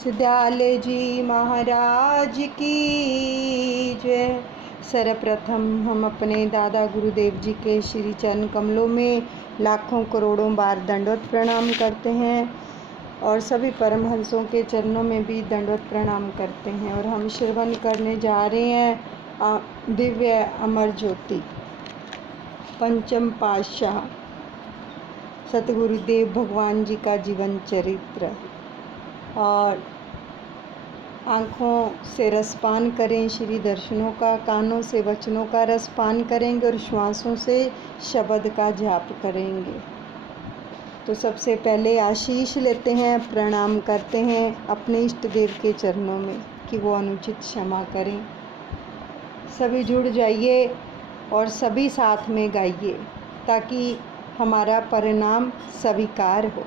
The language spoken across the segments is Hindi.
विद्यालय जी महाराज की जय। सर्वप्रथम हम अपने दादा गुरुदेव जी के श्री चरण कमलों में लाखों करोड़ों बार दंडवत प्रणाम करते हैं और सभी परमहंसों के चरणों में भी दंडवत प्रणाम करते हैं। और हम श्रवण करने जा रहे हैं दिव्य अमर ज्योति पंचम पातशाह सतगुरुदेव भगवान जी का जीवन चरित्र। और आँखों से रसपान करें श्री दर्शनों का, कानों से वचनों का रसपान करेंगे और श्वासों से शब्द का जाप करेंगे। तो सबसे पहले आशीष लेते हैं, प्रणाम करते हैं अपने इष्ट देव के चरणों में कि वो अनुचित क्षमा करें। सभी जुड़ जाइए और सभी साथ में गाइए ताकि हमारा परिणाम स्वीकार हो।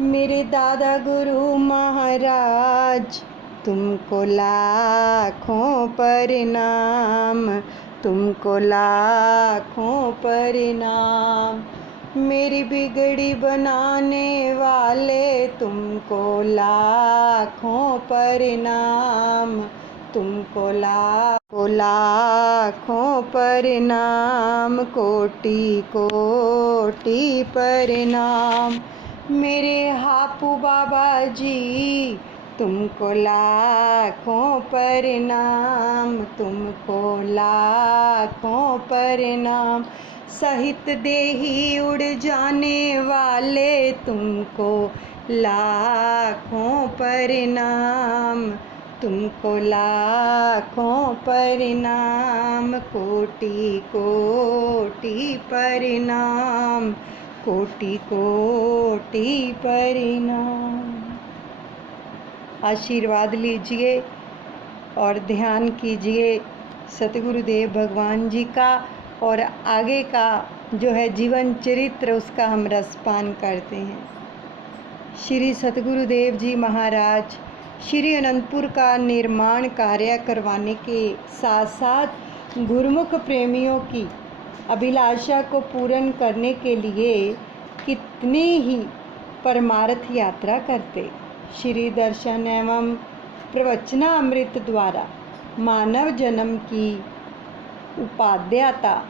मेरे दादा गुरु महाराज तुमको लाखों प्रणाम, तुमको लाखों प्रणाम। मेरी बिगड़ी बनाने वाले तुमको लाखों प्रणाम, तुमको लाखों प्रणाम, कोटि कोटि प्रणाम। मेरे हापू बाबा जी तुमको लाखों प्रणाम, तुमको लाखों प्रणाम। सहित देही उड़ जाने वाले तुमको लाखों प्रणाम, तुमको लाखों प्रणाम, कोटि कोटि प्रणाम, कोटि कोटि प्रणाम। आशीर्वाद लीजिए और ध्यान कीजिए सतगुरुदेव भगवान जी का और आगे का जो है जीवन चरित्र उसका हम रसपान करते हैं। श्री सतगुरुदेव जी महाराज श्री अनंतपुर का निर्माण कार्य करवाने के साथ साथ गुरुमुख प्रेमियों की अभिलाषा को पूर्ण करने के लिए कितनी ही परमार्थ यात्रा करते। श्री दर्शन एवं प्रवचनामृत द्वारा मानव जन्म की उपाध्यता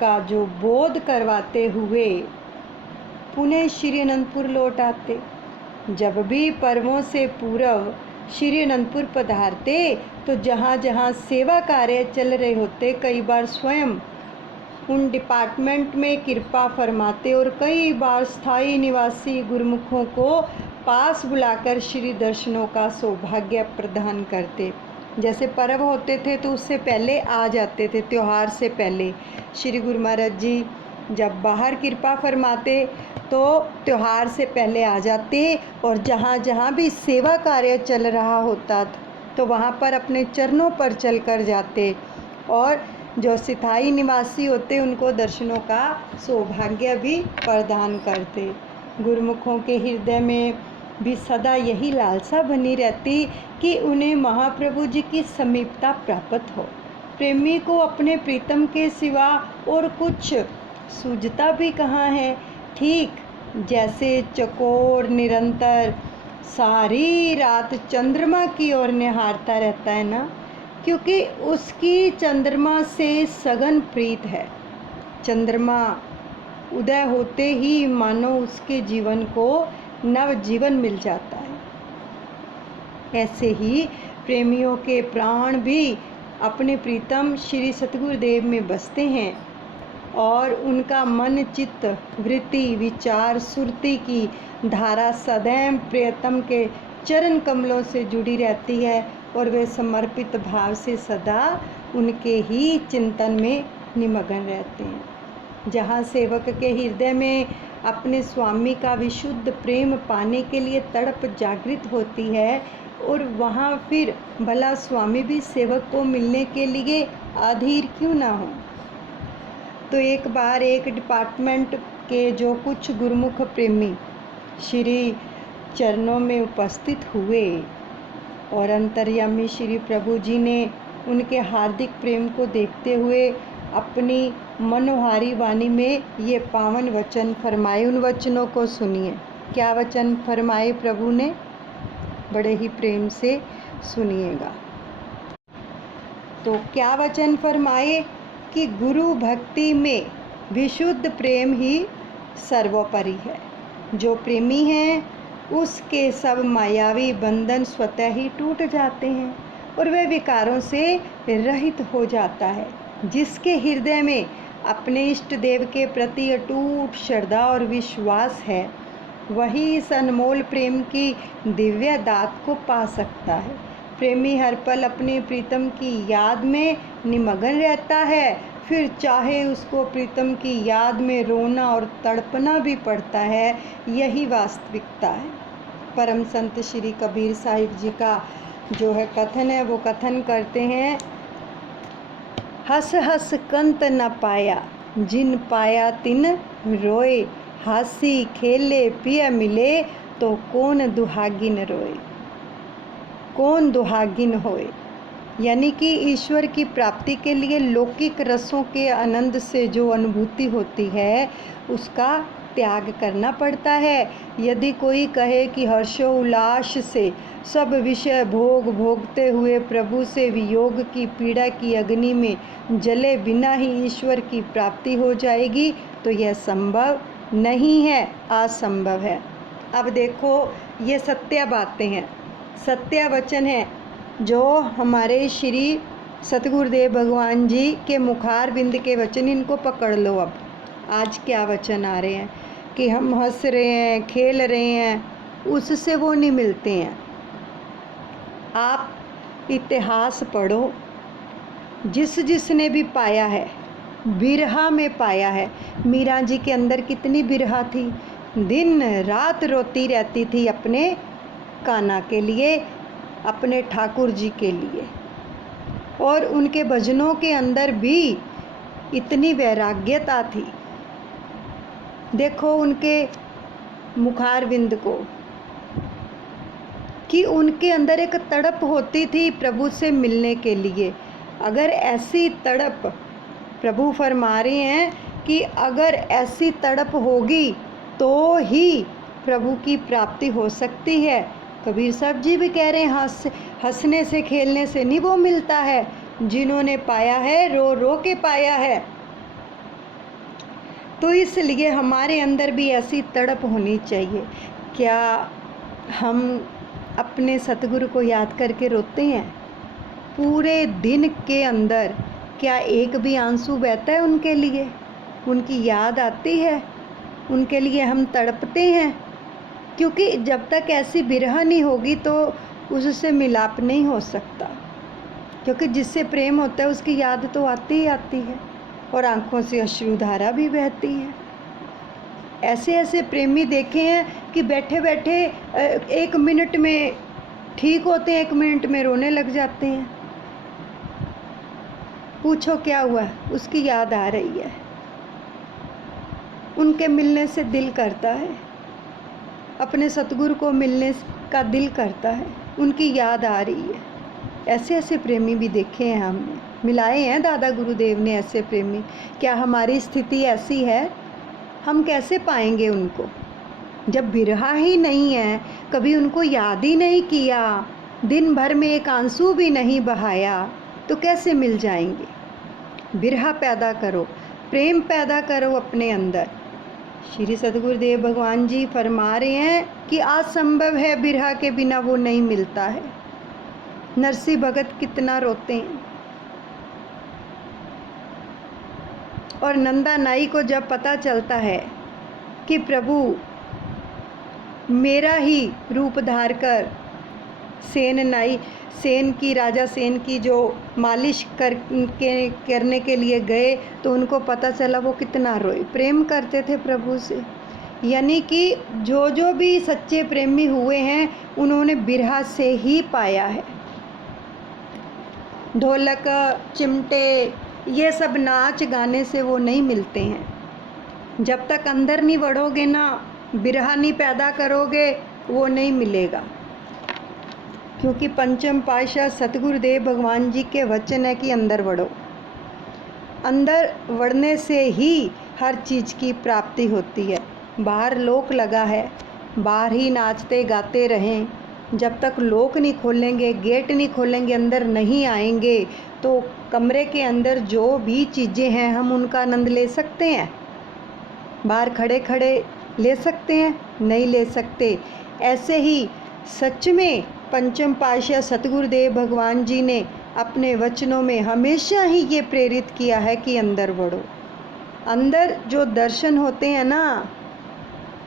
का जो बोध करवाते हुए पुनः श्री अनंतपुर लौट आते। जब भी पर्वों से पूर्व श्री अनंतपुर पधारते तो जहाँ जहाँ सेवा कार्य चल रहे होते कई बार स्वयं उन डिपार्टमेंट में कृपा फरमाते और कई बार स्थायी निवासी गुरुमुखों को पास बुलाकर श्री दर्शनों का सौभाग्य प्रदान करते। जैसे पर्व होते थे तो उससे पहले आ जाते थे, त्यौहार से पहले श्री गुरु महाराज जी जब बाहर कृपा फरमाते तो त्यौहार से पहले आ जाते और जहाँ जहाँ भी सेवा कार्य चल रहा होता तो वहाँ पर अपने चरणों पर चल कर जाते और जो स्थायी निवासी होते उनको दर्शनों का सौभाग्य भी प्रदान करते। गुरुमुखों के हृदय में भी सदा यही लालसा बनी रहती कि उन्हें महाप्रभु जी की समीपता प्राप्त हो। प्रेमी को अपने प्रीतम के सिवा और कुछ सूझता भी कहाँ है। ठीक जैसे चकोर निरंतर सारी रात चंद्रमा की ओर निहारता रहता है ना, क्योंकि उसकी चंद्रमा से सघन प्रीत है। चंद्रमा उदय होते ही मानो उसके जीवन को नव जीवन मिल जाता है। ऐसे ही प्रेमियों के प्राण भी अपने प्रीतम श्री सतगुरुदेव में बसते हैं और उनका मन चित्त वृत्ति विचार सुरति की धारा सदैव प्रियतम के चरण कमलों से जुड़ी रहती है और वे समर्पित भाव से सदा उनके ही चिंतन में निमग्न रहते हैं। जहाँ सेवक के हृदय में अपने स्वामी का विशुद्ध प्रेम पाने के लिए तड़प जागृत होती है और वहाँ फिर भला स्वामी भी सेवक को मिलने के लिए अधीर क्यों ना हो। तो एक बार एक डिपार्टमेंट के जो कुछ गुरुमुख प्रेमी श्री चरणों में उपस्थित हुए और अंतर्यामी श्री प्रभु जी ने उनके हार्दिक प्रेम को देखते हुए अपनी मनोहारी वाणी में ये पावन वचन फरमाए। उन वचनों को सुनिए। क्या वचन फरमाए प्रभु ने? बड़े ही प्रेम से सुनिएगा। तो क्या वचन फरमाए कि गुरु भक्ति में विशुद्ध प्रेम ही सर्वोपरि है। जो प्रेमी हैं उसके सब मायावी बंधन स्वतः ही टूट जाते हैं और वह विकारों से रहित हो जाता है। जिसके हृदय में अपने इष्ट देव के प्रति अटूट श्रद्धा और विश्वास है, वही इस अनमोल प्रेम की दिव्य दात को पा सकता है। प्रेमी हर पल अपने प्रीतम की याद में निमग्न रहता है, फिर चाहे उसको प्रीतम की याद में रोना और तड़पना भी पड़ता है। यही वास्तविकता है। परम संत श्री कबीर साहिब जी का जो है कथन है, वो कथन करते हैं, हंस हंस कंत न पाया, जिन पाया तिन रोए, हासी खेले पिय मिले, तो कौन दुहागिन रोए, कौन दुहागिन होए। यानी कि ईश्वर की प्राप्ति के लिए लौकिक रसों के आनंद से जो अनुभूति होती है उसका त्याग करना पड़ता है। यदि कोई कहे कि हर्षोल्लास से सब विषय भोग भोगते हुए प्रभु से वियोग की पीड़ा की अग्नि में जले बिना ही ईश्वर की प्राप्ति हो जाएगी, तो यह संभव नहीं है, असंभव है। अब देखो, ये सत्य बातें हैं, सत्य वचन है जो हमारे श्री सतगुरुदेव भगवान जी के मुखार बिंद के वचन, इनको पकड़ लो। अब आज क्या वचन आ रहे हैं कि हम हंस रहे हैं, खेल रहे हैं, उससे वो नहीं मिलते हैं। आप इतिहास पढ़ो, जिसने भी पाया है बिरहा में पाया है। मीरा जी के अंदर कितनी बिरहा थी, दिन रात रोती रहती थी अपने कान्हा के लिए, अपने ठाकुर जी के लिए। और उनके भजनों के अंदर भी इतनी वैराग्यता थी। देखो उनके मुखारविंद को, कि उनके अंदर एक तड़प होती थी प्रभु से मिलने के लिए। अगर ऐसी तड़प, प्रभु फरमा रहे हैं कि अगर ऐसी तड़प होगी तो ही प्रभु की प्राप्ति हो सकती है। कबीर साहब जी भी कह रहे हैं, हंसने से खेलने से नहीं वो मिलता है, जिन्होंने पाया है रो रो के पाया है। तो इसलिए हमारे अंदर भी ऐसी तड़प होनी चाहिए। क्या हम अपने सतगुरु को याद करके रोते हैं? पूरे दिन के अंदर क्या एक भी आंसू बहता है उनके लिए? उनकी याद आती है? उनके लिए हम तड़पते हैं? क्योंकि जब तक ऐसी बिरहा नहीं होगी तो उससे मिलाप नहीं हो सकता। क्योंकि जिससे प्रेम होता है उसकी याद तो आती ही आती है और आंखों से अश्रुधारा भी बहती है। ऐसे ऐसे प्रेमी देखे हैं कि बैठे बैठे 1 मिनट में ठीक होते हैं, 1 मिनट में रोने लग जाते हैं। पूछो क्या हुआ? उसकी याद आ रही है, उनके मिलने से दिल करता है, अपने सतगुरु को मिलने का दिल करता है, उनकी याद आ रही है। ऐसे ऐसे प्रेमी भी देखे हैं हमने, मिलाए हैं दादा गुरुदेव ने ऐसे प्रेमी। क्या हमारी स्थिति ऐसी है? हम कैसे पाएंगे उनको जब बिरहा ही नहीं है, कभी उनको याद ही नहीं किया, दिन भर में एक आंसू भी नहीं बहाया, तो कैसे मिल जाएंगे? बिरहा पैदा करो, प्रेम पैदा करो अपने अंदर। श्री सतगुरुदेव भगवान जी फरमा रहे हैं कि असंभव है, बिरहा के बिना वो नहीं मिलता है। नरसिंह भगत कितना रोते हैं। और नंदा नाई को जब पता चलता है कि प्रभु मेरा ही रूप धार कर सेन की, राजा सेन की जो मालिश करने के लिए गए, तो उनको पता चला वो कितना रोए। प्रेम करते थे प्रभु से। यानी कि जो भी सच्चे प्रेमी हुए हैं उन्होंने बिरहा से ही पाया है। ढोलक, चिमटे, ये सब नाच गाने से वो नहीं मिलते हैं। जब तक अंदर नहीं बढ़ोगे ना, बिरहा नहीं पैदा करोगे, वो नहीं मिलेगा। क्योंकि पंचम पातशाह सतगुरुदेव भगवान जी के वचन है कि अंदर बढ़ो। अंदर बढ़ने से ही हर चीज़ की प्राप्ति होती है। बाहर लोक लगा है, बाहर ही नाचते गाते रहें, जब तक लोक नहीं खोलेंगे, गेट नहीं खोलेंगे, अंदर नहीं आएंगे, तो कमरे के अंदर जो भी चीज़ें हैं हम उनका आनंद ले सकते हैं? बाहर खड़े खड़े ले सकते हैं? नहीं ले सकते। ऐसे ही सच में पंचम पातशाह सतगुरुदेव भगवान जी ने अपने वचनों में हमेशा ही ये प्रेरित किया है कि अंदर बढ़ो। अंदर जो दर्शन होते हैं ना,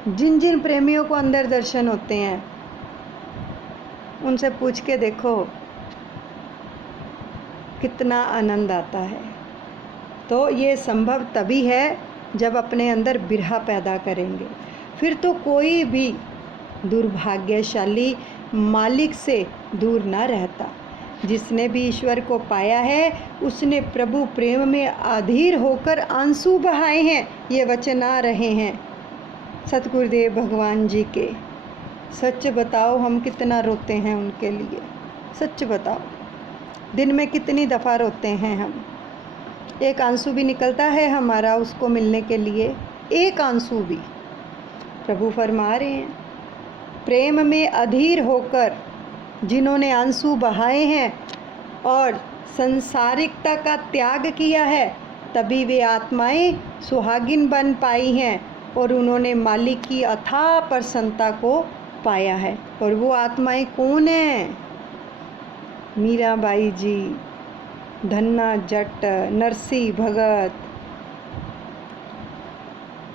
जिन जिन प्रेमियों को अंदर दर्शन होते हैं उनसे पूछ के देखो कितना आनंद आता है। तो ये संभव तभी है जब अपने अंदर बिरहा पैदा करेंगे। फिर तो कोई भी दुर्भाग्यशाली मालिक से दूर ना रहता। जिसने भी ईश्वर को पाया है उसने प्रभु प्रेम में अधीर होकर आंसू बहाए हैं। ये वचन आ रहे हैं सतगुरुदेव भगवान जी के। सच बताओ हम कितना रोते हैं उनके लिए? सच बताओ, दिन में कितनी दफ़ा रोते हैं हम? एक आंसू भी निकलता है हमारा उसको मिलने के लिए? एक आंसू भी? प्रभु फरमा रहे हैं प्रेम में अधीर होकर जिन्होंने आंसू बहाए हैं और संसारिकता का त्याग किया है, तभी वे आत्माएं सुहागिन बन पाई हैं और उन्होंने मालिक की अथाह प्रसन्नता को पाया है। और वो आत्माएं कौन हैं? मीराबाई जी, धन्ना जट, नरसी भगत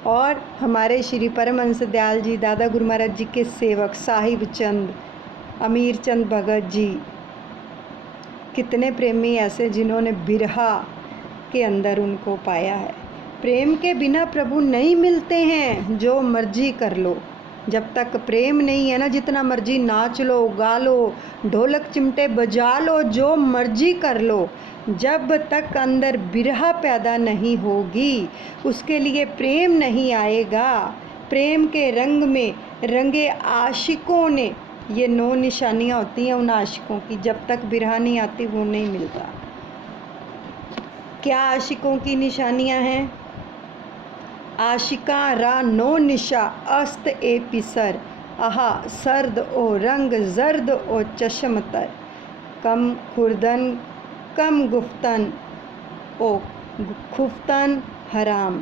और हमारे श्री परमहंस दयाल जी दादा गुरु महाराज जी के सेवक साहिब चंद, अमीर चंद भगत जी। कितने प्रेमी ऐसे जिन्होंने बिरहा के अंदर उनको पाया है। प्रेम के बिना प्रभु नहीं मिलते हैं। जो मर्जी कर लो, जब तक प्रेम नहीं है ना, जितना मर्जी नाच लो, गा लो, ढोलक चिमटे बजा लो, जो मर्जी कर लो, जब तक अंदर बिरहा पैदा नहीं होगी उसके लिए प्रेम नहीं आएगा। प्रेम के रंग में रंगे आशिकों ने, ये 9 निशानियाँ होती हैं उन आशिकों की, जब तक बिरहा नहीं आती वो नहीं मिलता। क्या आशिकों की निशानियाँ हैं? आशिका रा 9 निशा अस्त ए पिसर, आहा सर्द ओ रंग जर्द ओ चश्मतर, कम खुर्दन कम गुफ्तन ओ खुफ्तन हराम,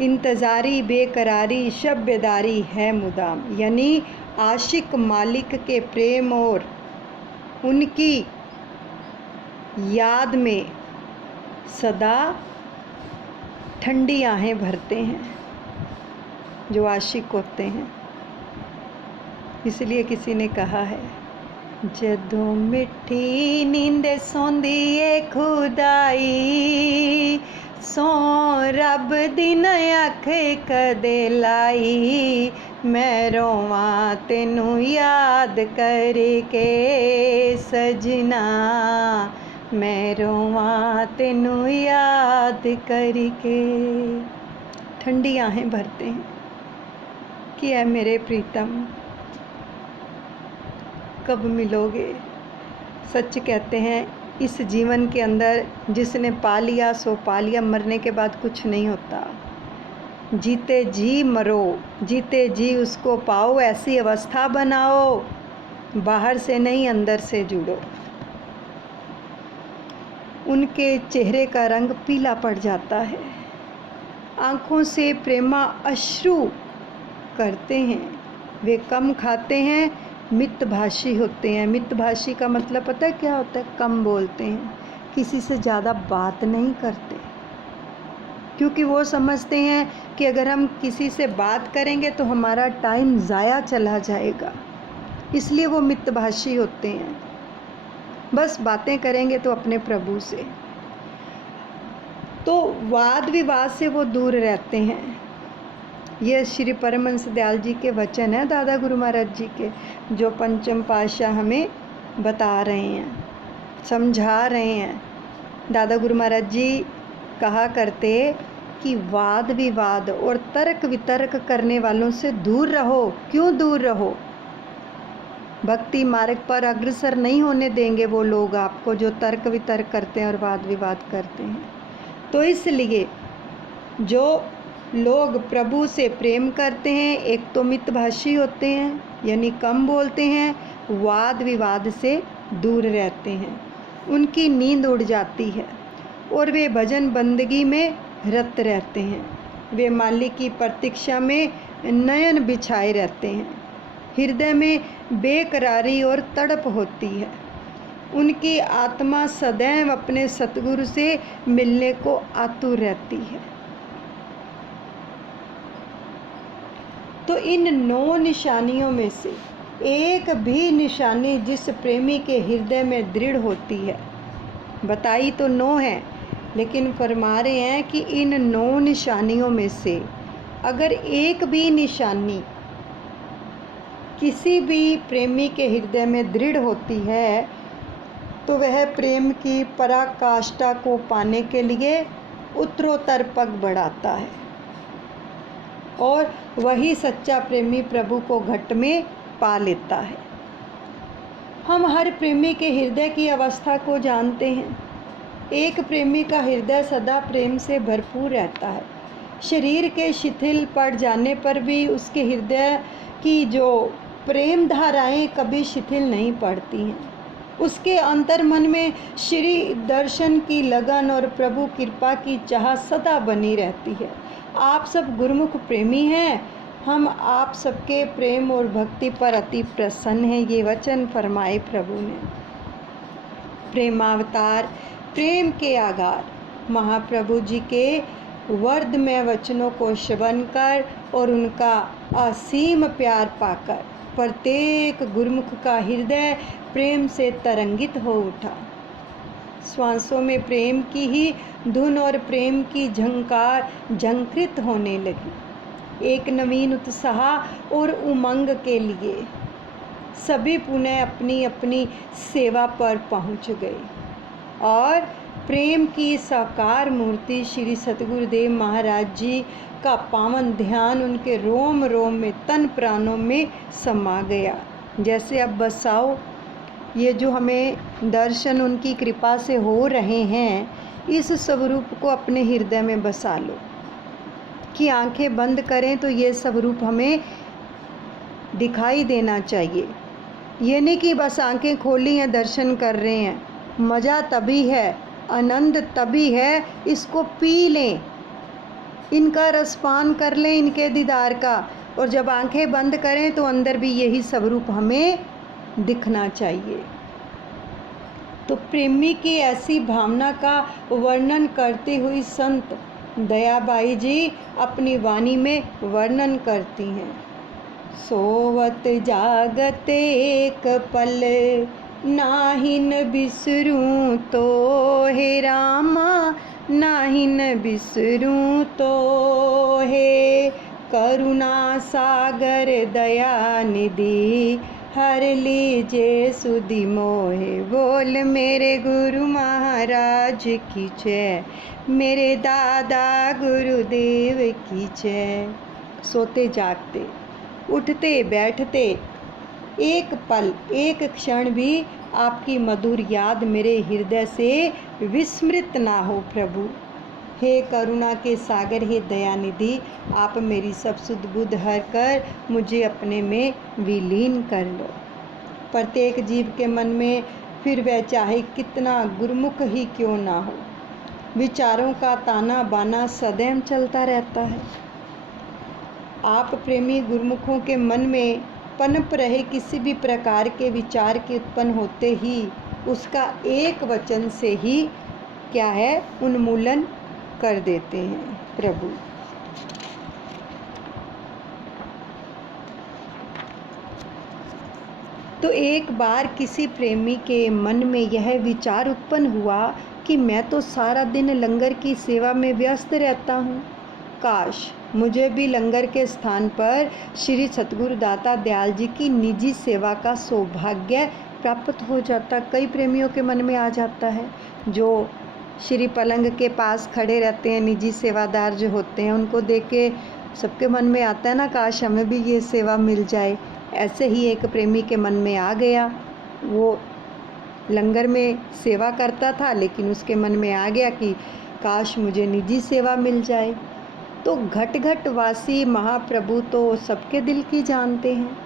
इंतज़ारी बेकरारी शब्यदारी है मुदाम। यानी आशिक मालिक के प्रेम और उनकी याद में सदा ठंडी आहें भरते हैं जो आशिक होते हैं। इसलिए किसी ने कहा है, जदों मिठी नींद सोंदी ए खुदाई, सो रब दी न अख कदे लाई, मैं रोवां तेनू याद करके सजना, मैं रोवां तेनू याद करके। ठंडी आहें भरते हैं कि ऐ मेरे प्रीतम कब मिलोगे। सच कहते हैं इस जीवन के अंदर जिसने पा लिया सो पा लिया, मरने के बाद कुछ नहीं होता। जीते जी मरो, जीते जी उसको पाओ, ऐसी अवस्था बनाओ, बाहर से नहीं अंदर से जुड़ो। उनके चेहरे का रंग पीला पड़ जाता है, आँखों से प्रेमा अश्रु करते हैं। वे कम खाते हैं, मितभाषी होते हैं। मितभाषी का मतलब पता है क्या होता है? कम बोलते हैं, किसी से ज़्यादा बात नहीं करते, क्योंकि वो समझते हैं कि अगर हम किसी से बात करेंगे तो हमारा टाइम ज़ाया चला जाएगा। इसलिए वो मितभाषी होते हैं। बस बातें करेंगे तो अपने प्रभु से। तो वाद विवाद से वो दूर रहते हैं। ये श्री परमहंस दयाल जी के वचन हैं, दादा गुरु महाराज जी के, जो पंचम पातशाह हमें बता रहे हैं, समझा रहे हैं। दादा गुरु महाराज जी कहा करते कि वाद विवाद और तर्क वितर्क करने वालों से दूर रहो। क्यों दूर रहो? भक्ति मार्ग पर अग्रसर नहीं होने देंगे वो लोग आपको जो तर्क वितर्क करते हैं और वाद विवाद करते हैं। तो इसलिए जो लोग प्रभु से प्रेम करते हैं, एक तो मितभाषी होते हैं यानी कम बोलते हैं, वाद विवाद से दूर रहते हैं, उनकी नींद उड़ जाती है और वे भजन बंदगी में रत रहते हैं। वे मालिक की प्रतीक्षा में नयन बिछाए रहते हैं। हृदय में बेकरारी और तड़प होती है। उनकी आत्मा सदैव अपने सतगुरु से मिलने को आतुर रहती है। तो इन 9 निशानियों में से एक भी निशानी जिस प्रेमी के हृदय में दृढ़ होती है, बताई तो 9 है, लेकिन फरमा रहे हैं कि इन 9 निशानियों में से अगर एक भी निशानी किसी भी प्रेमी के हृदय में दृढ़ होती है तो वह प्रेम की पराकाष्ठा को पाने के लिए उत्तरोत्तर पग बढ़ाता है और वही सच्चा प्रेमी प्रभु को घट में पा लेता है। हम हर प्रेमी के हृदय की अवस्था को जानते हैं। एक प्रेमी का हृदय सदा प्रेम से भरपूर रहता है। शरीर के शिथिल पड़ जाने पर भी उसके हृदय की जो प्रेम धाराएं कभी शिथिल नहीं पड़ती हैं। उसके अंतर मन में श्री दर्शन की लगन और प्रभु कृपा की चाह सदा बनी रहती है। आप सब गुरुमुख प्रेमी हैं। हम आप सबके प्रेम और भक्ति पर अति प्रसन्न हैं। ये वचन फरमाए प्रभु ने। प्रेमावतार, प्रेम के आगार महाप्रभु जी के वर्धमय वचनों को श्रवण कर और उनका असीम प्यार पाकर प्रत्येक गुरुमुख का हृदय प्रेम से तरंगित हो उठा। श्वासों में प्रेम की ही धुन और प्रेम की झंकार झंकृत होने लगी। एक नवीन उत्साह और उमंग के लिए सभी पुनः अपनी अपनी सेवा पर पहुंच गए और प्रेम की साकार मूर्ति श्री सतगुरुदेव महाराज जी का पावन ध्यान उनके रोम रोम में, तन प्राणों में समा गया। जैसे अब बसाओ, ये जो हमें दर्शन उनकी कृपा से हो रहे हैं, इस स्वरूप को अपने हृदय में बसा लो कि आंखें बंद करें तो ये स्वरूप हमें दिखाई देना चाहिए। ये नहीं कि बस आंखें खोली हैं दर्शन कर रहे हैं। मज़ा तभी है, आनंद तभी है, इसको पी लें, इनका रसपान कर लें, इनके दीदार का। और जब आंखें बंद करें तो अंदर भी यही स्वरूप हमें दिखना चाहिए। तो प्रेमी की ऐसी भावना का वर्णन करती हुई संत दयाबाई जी अपनी वाणी में वर्णन करती हैं। सोवत जागत एक पल नाहिन बिसरूं तो हे रामा, नाहिन बिसरूं तो हे करुणा सागर दया निधि हर लीजे सुधि मोहे। बोल मेरे गुरु महाराज की जय, मेरे दादा गुरुदेव की जय। सोते जागते, उठते बैठते, एक पल एक क्षण भी आपकी मधुर याद मेरे हृदय से विस्मृत ना हो प्रभु। हे करुणा के सागर, हे दयानिधि, आप मेरी सब सुध बुध हर कर मुझे अपने में विलीन कर लो। प्रत्येक जीव के मन में फिर वह चाहे कितना गुरुमुख ही क्यों ना हो, विचारों का ताना बाना सदैव चलता रहता है। आप प्रेमी गुरुमुखों के मन में पनप रहे किसी भी प्रकार के विचार के उत्पन्न होते ही उसका एक वचन से ही क्या है, उन्मूलन कर देते हैं प्रभु। तो एक बार किसी प्रेमी के मन में यह विचार उत्पन्न हुआ कि मैं तो सारा दिन लंगर की सेवा में व्यस्त रहता हूँ, काश मुझे भी लंगर के स्थान पर श्री सतगुरु दाता दयाल जी की निजी सेवा का सौभाग्य प्राप्त हो जाता। कई प्रेमियों के मन में आ जाता है, जो श्री पलंग के पास खड़े रहते हैं, निजी सेवादार जो होते हैं, उनको देख के सबके मन में आता है ना, काश हमें भी ये सेवा मिल जाए। ऐसे ही एक प्रेमी के मन में आ गया। वो लंगर में सेवा करता था, लेकिन उसके मन में आ गया कि काश मुझे निजी सेवा मिल जाए। तो घट घट वासी महाप्रभु तो सबके दिल की जानते हैं।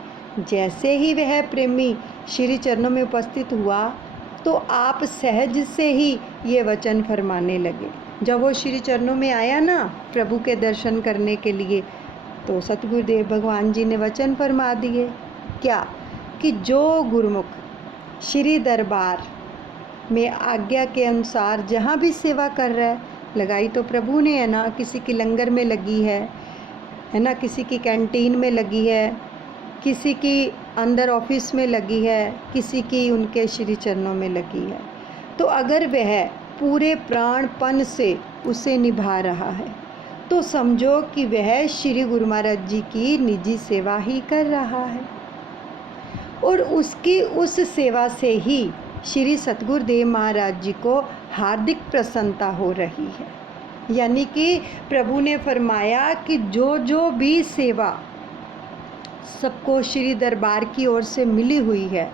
जैसे ही वह प्रेमी श्री चरणों में उपस्थित हुआ तो आप सहज से ही ये वचन फरमाने लगे। जब वो श्री चरणों में आया ना प्रभु के दर्शन करने के लिए, तो सतगुरुदेव भगवान जी ने वचन फरमा दिए क्या, कि जो गुरुमुख श्री दरबार में आज्ञा के अनुसार जहाँ भी सेवा कर रहा है, लगाई तो प्रभु ने है ना, किसी की लंगर में लगी है ना, किसी की कैंटीन में लगी है, किसी की अंदर ऑफिस में लगी है, किसी की उनके श्री चरणों में लगी है, तो अगर वह पूरे प्राणपन से उसे निभा रहा है तो समझो कि वह श्री गुरु महाराज जी की निजी सेवा ही कर रहा है, और उसकी उस सेवा से ही श्री सतगुरुदेव महाराज जी को हार्दिक प्रसन्नता हो रही है। यानी कि प्रभु ने फरमाया कि जो जो भी सेवा सबको श्री दरबार की ओर से मिली हुई है,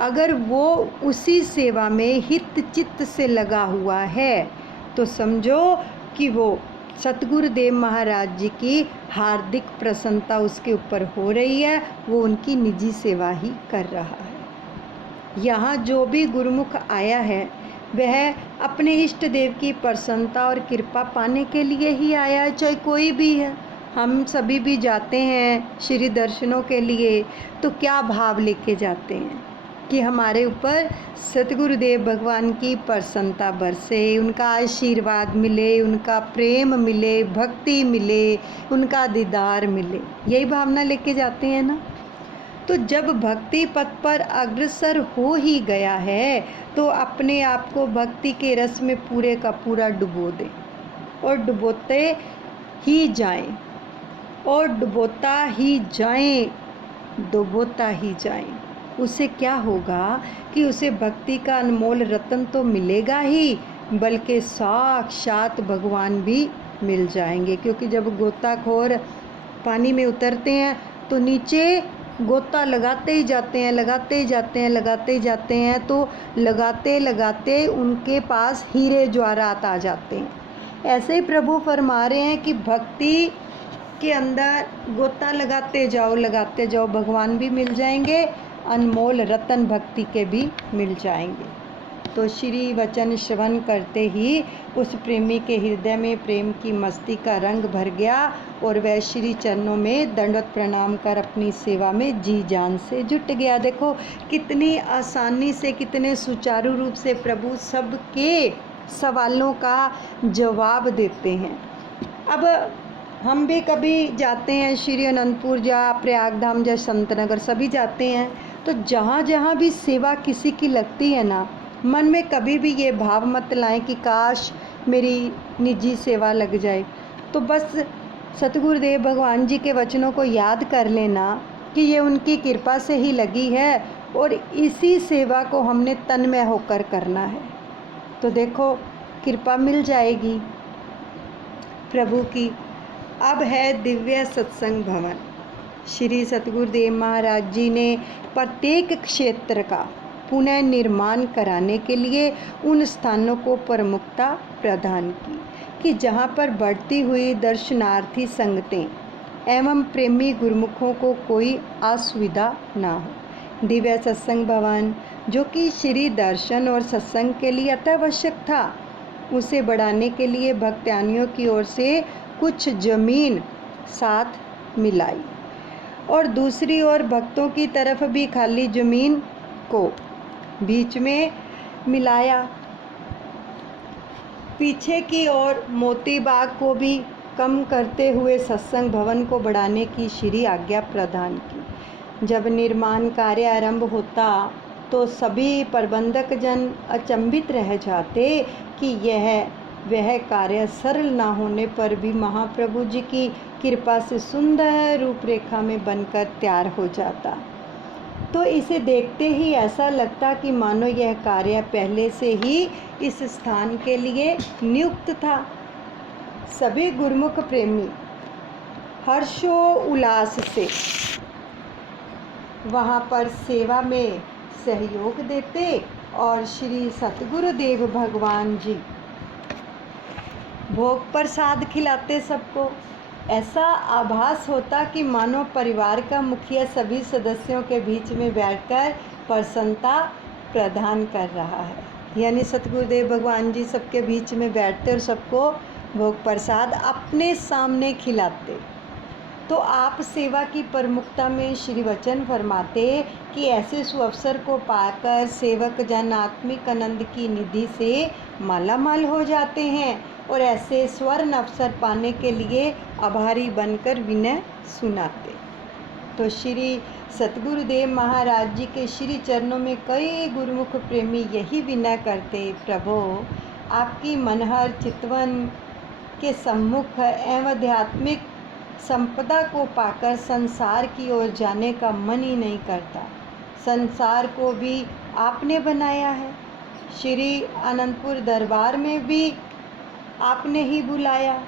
अगर वो उसी सेवा में हित चित्त से लगा हुआ है तो समझो कि वो सतगुरुदेव महाराज जी की हार्दिक प्रसन्नता उसके ऊपर हो रही है, वो उनकी निजी सेवा ही कर रहा है। यहाँ जो भी गुरुमुख आया है वह अपने इष्ट देव की प्रसन्नता और कृपा पाने के लिए ही आया है, चाहे कोई भी है। हम सभी भी जाते हैं श्री दर्शनों के लिए तो क्या भाव लेके जाते हैं कि हमारे ऊपर सतगुरुदेव भगवान की प्रसन्नता बरसे, उनका आशीर्वाद मिले, उनका प्रेम मिले, भक्ति मिले, उनका दीदार मिले, यही भावना लेके जाते हैं ना। तो जब भक्ति पथ पर अग्रसर हो ही गया है तो अपने आप को भक्ति के रस में पूरे का पूरा डुबो दें और डुबोते ही जाएं, और डुबोता ही जाएं, डुबोता ही जाएं। उसे क्या होगा कि उसे भक्ति का अनमोल रतन तो मिलेगा ही, बल्कि साक्षात भगवान भी मिल जाएंगे। क्योंकि जब गोताखोर पानी में उतरते हैं तो नीचे गोता लगाते ही जाते हैं, लगाते ही जाते हैं, लगाते ही जाते हैं, तो लगाते लगाते उनके पास हीरे जवाहरात आ जाते हैं। ऐसे ही प्रभु फरमा रहे हैं कि भक्ति के अंदर गोता लगाते जाओ, भगवान भी मिल जाएंगे, अनमोल रतन भक्ति के भी मिल जाएंगे। तो श्री वचन श्रवण करते ही उस प्रेमी के हृदय में प्रेम की मस्ती का रंग भर गया और वह श्री चरणों में दंडवत प्रणाम कर अपनी सेवा में जी जान से जुट गया। देखो कितनी आसानी से, कितने सुचारू रूप से प्रभु सबके सवालों का जवाब देते हैं। अब हम भी कभी जाते हैं श्री अनंतपुर या प्रयागधाम या संतनगर, सभी जाते हैं, तो जहाँ जहाँ भी सेवा किसी की लगती है ना, मन में कभी भी ये भाव मत लाएं कि काश मेरी निजी सेवा लग जाए। तो बस सतगुरुदेव भगवान जी के वचनों को याद कर लेना कि ये उनकी कृपा से ही लगी है और इसी सेवा को हमने तन्मय होकर करना है। तो देखो कृपा मिल जाएगी प्रभु की। अब है दिव्य सत्संग भवन। श्री सतगुरुदेव महाराज जी ने प्रत्येक क्षेत्र का पुनः निर्माण कराने के लिए उन स्थानों को प्रमुखता प्रदान की कि जहाँ पर बढ़ती हुई दर्शनार्थी संगतें एवं प्रेमी गुरुमुखों को कोई असुविधा ना हो। दिव्य सत्संग भवन जो कि श्री दर्शन और सत्संग के लिए अत्यावश्यक था, उसे बढ़ाने के लिए भक्तानियों की ओर से कुछ जमीन साथ मिलाई और दूसरी ओर भक्तों की तरफ भी खाली जमीन को बीच में मिलाया। पीछे की ओर मोती बाग को भी कम करते हुए सत्संग भवन को बढ़ाने की श्री आज्ञा प्रदान की। जब निर्माण कार्य आरंभ होता तो सभी प्रबंधक जन अचंभित रह जाते कि यह वह कार्य सरल ना होने पर भी महाप्रभु जी की कृपा से सुंदर रूपरेखा में बनकर तैयार हो जाता। तो इसे देखते ही ऐसा लगता कि मानो यह कार्य पहले से ही इस स्थान के लिए नियुक्त था। सभी गुरुमुख प्रेमी हर्षो उल्लास से वहाँ पर सेवा में सहयोग देते और श्री सतगुरुदेव भगवान जी भोग प्रसाद खिलाते सबको। ऐसा आभास होता कि मानो परिवार का मुखिया सभी सदस्यों के बीच में बैठकर प्रसन्नता प्रदान कर रहा है। यानी सतगुरुदेव भगवान जी सबके बीच में बैठते और सबको भोग प्रसाद अपने सामने खिलाते। तो आप सेवा की प्रमुखता में श्री वचन फरमाते कि ऐसे सुअवसर को पाकर सेवक जन आत्मिक आनंद की निधि से मालामाल हो जाते हैं और ऐसे स्वर्ण अवसर पाने के लिए आभारी बनकर विनय सुनाते। तो श्री सतगुरुदेव महाराज जी के श्री चरणों में कई गुरुमुख प्रेमी यही विनय करते, प्रभु आपकी मनहर चितवन के सम्मुख एवं आध्यात्मिक संपदा को पाकर संसार की ओर जाने का मन ही नहीं करता। संसार को भी आपने बनाया है, श्री अनंतपुर दरबार में भी आपने ही बुलाया।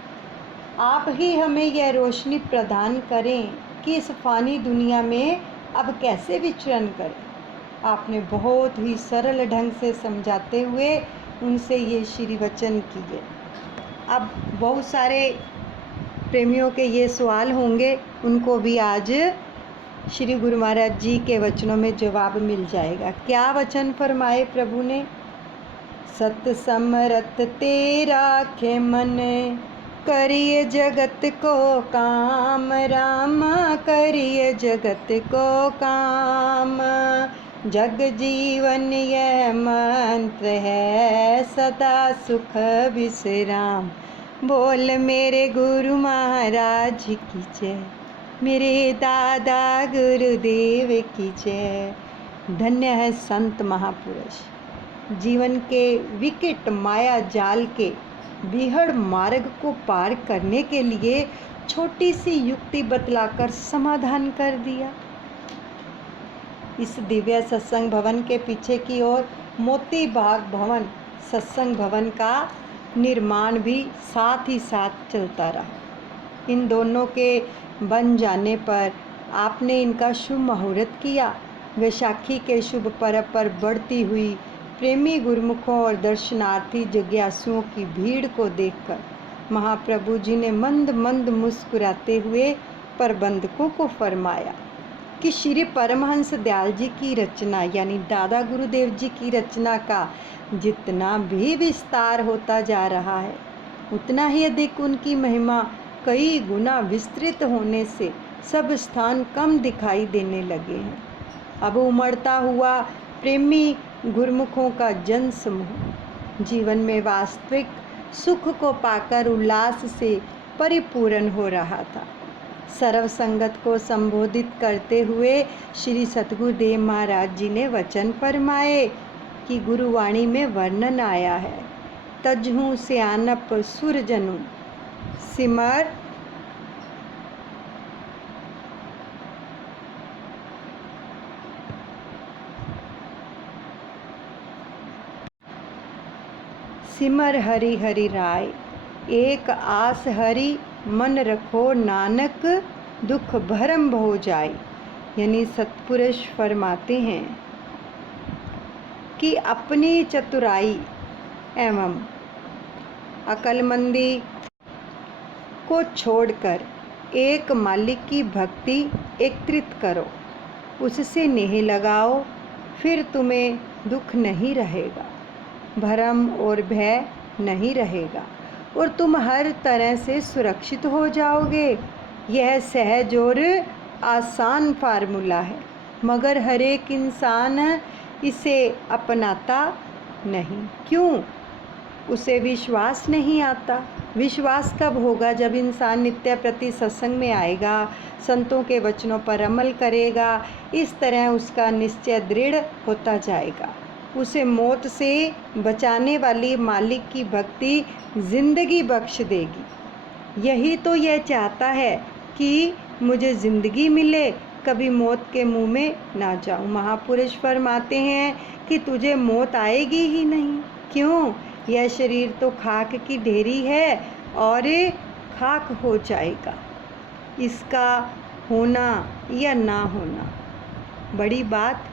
आप ही हमें यह रोशनी प्रदान करें कि इस फानी दुनिया में अब कैसे विचरण करें। आपने बहुत ही सरल ढंग से समझाते हुए उनसे ये श्री वचन किए। अब बहुत सारे प्रेमियों के ये सवाल होंगे, उनको भी आज श्री गुरु महाराज जी के वचनों में जवाब मिल जाएगा। क्या वचन फरमाए प्रभु ने? सत समरथ तेरा खे मन, करिए जगत को काम, राम करिए जगत को काम। जग जीवन यह मंत्र है, सदा सुख विश्राम। बोल मेरे गुरु महाराज की जय, मेरे दादा गुरुदेव की जय। धन्य है संत महापुरुष, जीवन के विकट माया जाल के विहड़ मार्ग को पार करने के लिए छोटी सी युक्ति बतलाकर समाधान कर दिया। इस दिव्य सत्संग भवन के पीछे की ओर मोती बाग भवन सत्संग भवन का निर्माण भी साथ ही साथ चलता रहा। इन दोनों के बन जाने पर आपने इनका शुभ मुहूर्त किया। वैशाखी के शुभ पर्व पर बढ़ती हुई प्रेमी गुरुमुखों और दर्शनार्थी जिज्ञासुओं की भीड़ को देखकर महाप्रभु जी ने मंद मंद मुस्कुराते हुए प्रबंधकों को फरमाया कि श्री परमहंस दयाल जी की रचना यानी दादा गुरुदेव जी की रचना का जितना भी विस्तार होता जा रहा है, उतना ही अधिक उनकी महिमा कई गुना विस्तृत होने से सब स्थान कम दिखाई देने लगे हैं। अब उमड़ता हुआ प्रेमी गुरुमुखों का जन समूह जीवन में वास्तविक सुख को पाकर उल्लास से परिपूर्ण हो रहा था। सर्व संगत को संबोधित करते हुए श्री सतगुरुदेव महाराज जी ने वचन फरमाए कि गुरुवाणी में वर्णन आया है, तजहूँ सियानप सुरजनु सिमर सिमर हरि हरि राय, एक आस हरि मन रखो, नानक दुख भरम हो जाए। यानी सतपुरुष फरमाते हैं कि अपनी चतुराई एवं अक्लमंदी को छोड़कर एक मालिक की भक्ति एकत्रित करो, उससे नेह लगाओ, फिर तुम्हें दुख नहीं रहेगा, भरम और भय नहीं रहेगा और तुम हर तरह से सुरक्षित हो जाओगे। यह सहज और आसान फार्मूला है, मगर हर एक इंसान इसे अपनाता नहीं। क्यों? उसे विश्वास नहीं आता। विश्वास कब होगा? जब इंसान नित्य प्रति सत्संग में आएगा, संतों के वचनों पर अमल करेगा। इस तरह उसका निश्चय दृढ़ होता जाएगा। उसे मौत से बचाने वाली मालिक की भक्ति जिंदगी बख्श देगी। यही तो यह चाहता है कि मुझे ज़िंदगी मिले, कभी मौत के मुंह में ना जाऊं। महापुरुष फरमाते हैं कि तुझे मौत आएगी ही नहीं। क्यों? यह शरीर तो खाक की ढेरी है और खाक हो जाएगा। इसका होना या ना होना बड़ी बात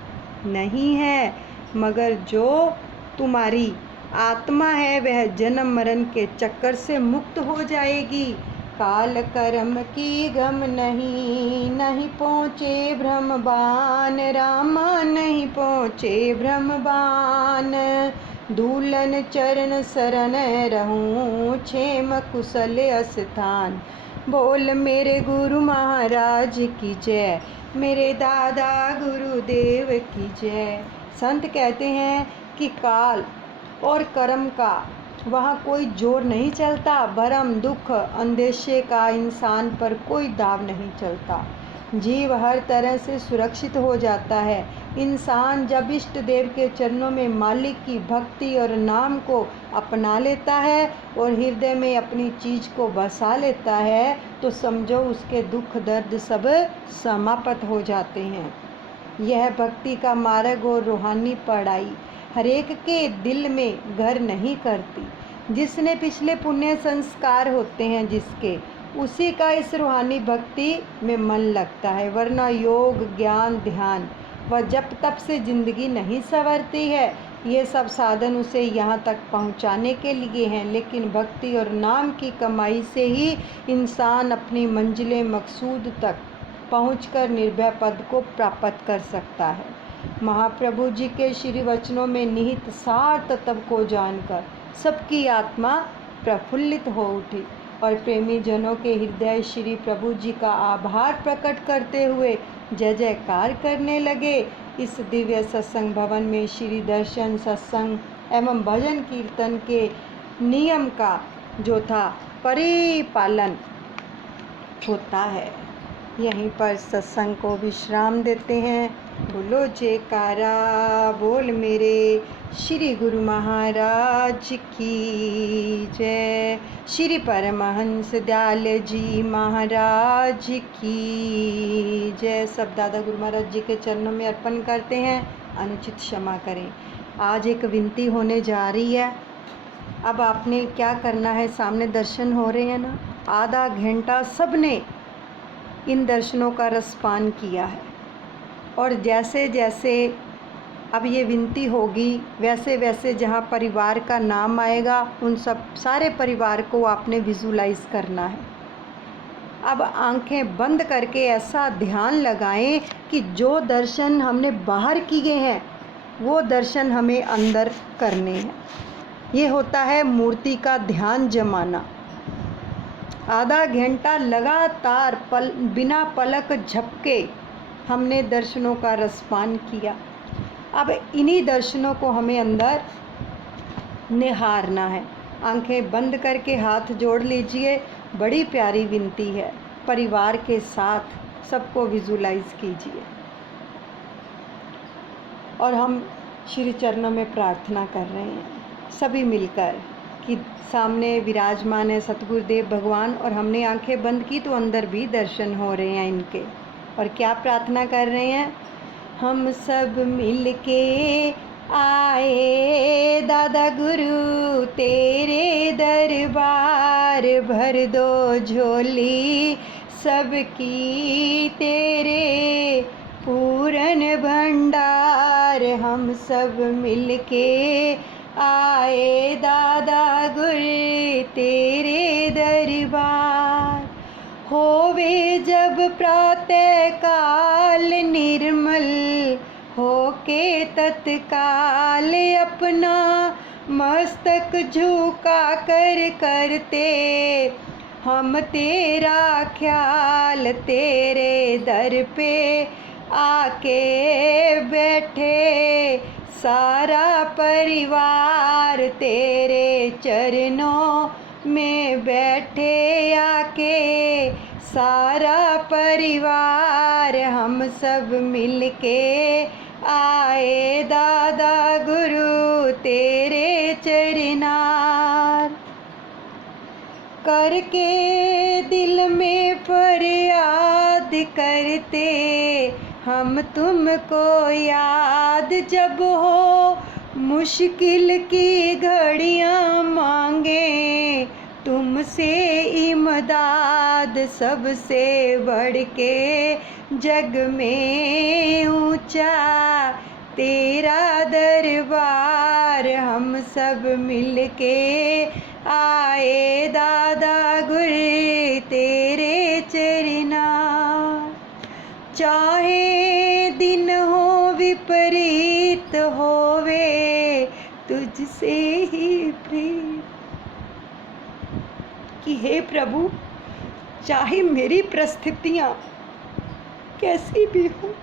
नहीं है, मगर जो तुम्हारी आत्मा है वह जन्म मरण के चक्कर से मुक्त हो जाएगी। काल कर्म की गम नहीं, नहीं पहुँचे ब्रह्मबान रामा, नहीं पहुँचे ब्रह्मबान। दूलन चरण शरण रहूं, क्षेम कुशल स्थान। बोल मेरे गुरु महाराज की जय, मेरे दादा गुरुदेव की जय। संत कहते हैं कि काल और कर्म का वहाँ कोई जोर नहीं चलता, भरम दुख अंदेशे का इंसान पर कोई दाव नहीं चलता। जीव हर तरह से सुरक्षित हो जाता है। इंसान जब इष्ट देव के चरणों में मालिक की भक्ति और नाम को अपना लेता है और हृदय में अपनी चीज़ को बसा लेता है, तो समझो उसके दुख दर्द सब समाप्त हो जाते हैं। यह भक्ति का मार्ग और रूहानी पढ़ाई हरेक के दिल में घर नहीं करती। जिसने पिछले पुण्य संस्कार होते हैं जिसके, उसी का इस रूहानी भक्ति में मन लगता है, वरना योग ज्ञान ध्यान व जप तप से जिंदगी नहीं संवरती है। ये सब साधन उसे यहाँ तक पहुँचाने के लिए हैं, लेकिन भक्ति और नाम की कमाई से ही इंसान अपनी मंजिल मकसूद तक पहुँचकर निर्भय पद को प्राप्त कर सकता है। महाप्रभु जी के श्री वचनों में निहित सार तत्व को जानकर सबकी आत्मा प्रफुल्लित हो उठी और प्रेमी जनों के हृदय श्री प्रभु जी का आभार प्रकट करते हुए जय जयकार करने लगे। इस दिव्य सत्संग भवन में श्री दर्शन सत्संग एवं भजन कीर्तन के नियम का जो था परिपालन होता है। यहीं पर सत्संग को विश्राम देते हैं। बोलो जयकारा बोल मेरे श्री गुरु महाराज की जय। श्री परमहंस दयाल जी महाराज की जय। सब दादा गुरु महाराज जी के चरणों में अर्पण करते हैं। अनुचित क्षमा करें। आज एक विनती होने जा रही है। अब आपने क्या करना है, सामने दर्शन हो रहे हैं ना, आधा घंटा सबने इन दर्शनों का रसपान किया है और जैसे जैसे अब ये विनती होगी वैसे वैसे जहाँ परिवार का नाम आएगा उन सब सारे परिवार को आपने विजुलाइज करना है। अब आंखें बंद करके ऐसा ध्यान लगाएं कि जो दर्शन हमने बाहर किए हैं वो दर्शन हमें अंदर करने हैं। ये होता है मूर्ति का ध्यान जमाना। आधा घंटा लगातार बिना पलक झपके हमने दर्शनों का रसपान किया। अब इन्हीं दर्शनों को हमें अंदर निहारना है। आंखें बंद करके हाथ जोड़ लीजिए। बड़ी प्यारी विनती है, परिवार के साथ सबको विजुलाइज कीजिए और हम श्री चरणों में प्रार्थना कर रहे हैं सभी मिलकर कि सामने विराजमान है सतगुरुदेव भगवान और हमने आंखें बंद की तो अंदर भी दर्शन हो रहे हैं इनके। और क्या प्रार्थना कर रहे हैं, हम सब मिलके आए दादा गुरु तेरे दरबार, भर दो झोली सबकी तेरे पूरन भंडार। हम सब मिलके आए दादा गुरु तेरे दरबार। होवे जब प्रातः काल निर्मल, होके तत्काल अपना मस्तक झुका कर करते हम तेरा ख्याल। तेरे दर पे आके बैठे सारा परिवार, तेरे चरणों में बैठे आके सारा परिवार। हम सब मिलके आए दादा गुरु तेरे चरनार। करके दिल में फरियाद करते हम तुमको याद, जब हो मुश्किल की घड़ियाँ मांगे तुमसे इमदाद। सबसे बढ़ के जग में ऊंचा तेरा दरबार। हम सब मिलके आए दादा गुर तेरे चरना। चाहे दिन हो विपरीत होवे तुझसे ही प्रीत। कि हे प्रभु, चाहे मेरी परिस्थितियाँ कैसी भी हो,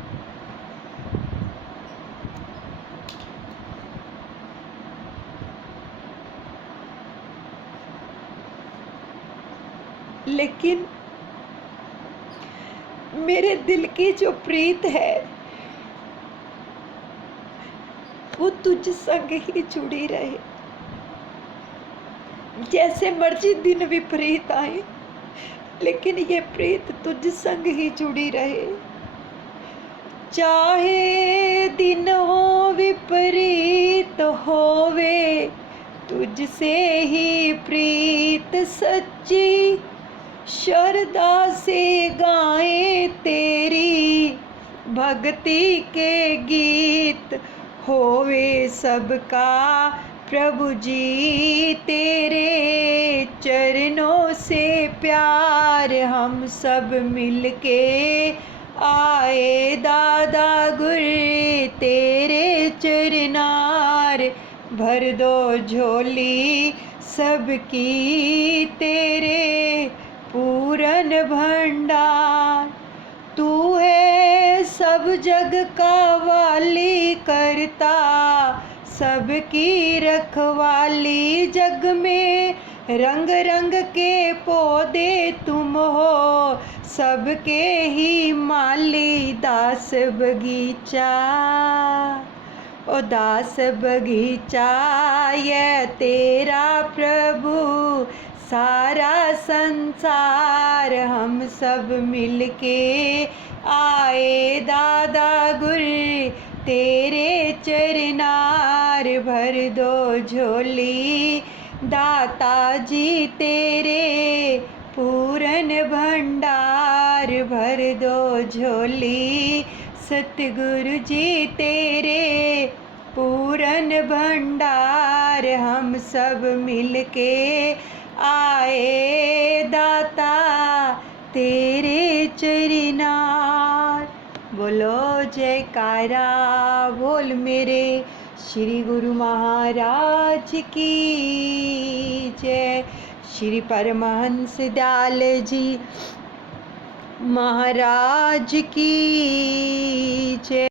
लेकिन मेरे दिल की जो प्रीत है वो तुझ संग ही जुड़ी रहे। जैसे मर्जी दिन विपरीत आए, लेकिन ये प्रीत तुझ संग ही जुड़ी रहे। चाहे दिन हो विपरीत होवे तुझसे ही प्रीत सच्ची। श्रद्धा से गाए तेरी भक्ति के गीत। होवे सबका प्रभु जी तेरे चरणों से प्यार। हम सब मिलके आए दादा गुर तेरे चरनार। भर दो झोली सबकी तेरे पूरन भंडार। तू है सब जग का वाली करता, सबकी रखवाली। जग में रंग रंग के पौधे तुम हो, सबके ही माली। दास बगीचा ओ दास बगीचा ये तेरा प्रभु सारा संसार। हम सब मिलके आए दादा गुर तेरे चरनार। भर दो झोली दाता जी तेरे पूरन भंडार। भर दो झोली सतगुरु जी तेरे पूरन भंडार। हम सब मिलके आए दाता तेरे चरनार। बोलो जयकारा बोल मेरे श्री गुरु महाराज की जय। श्री परमहंस दयाल जी महाराज की जय।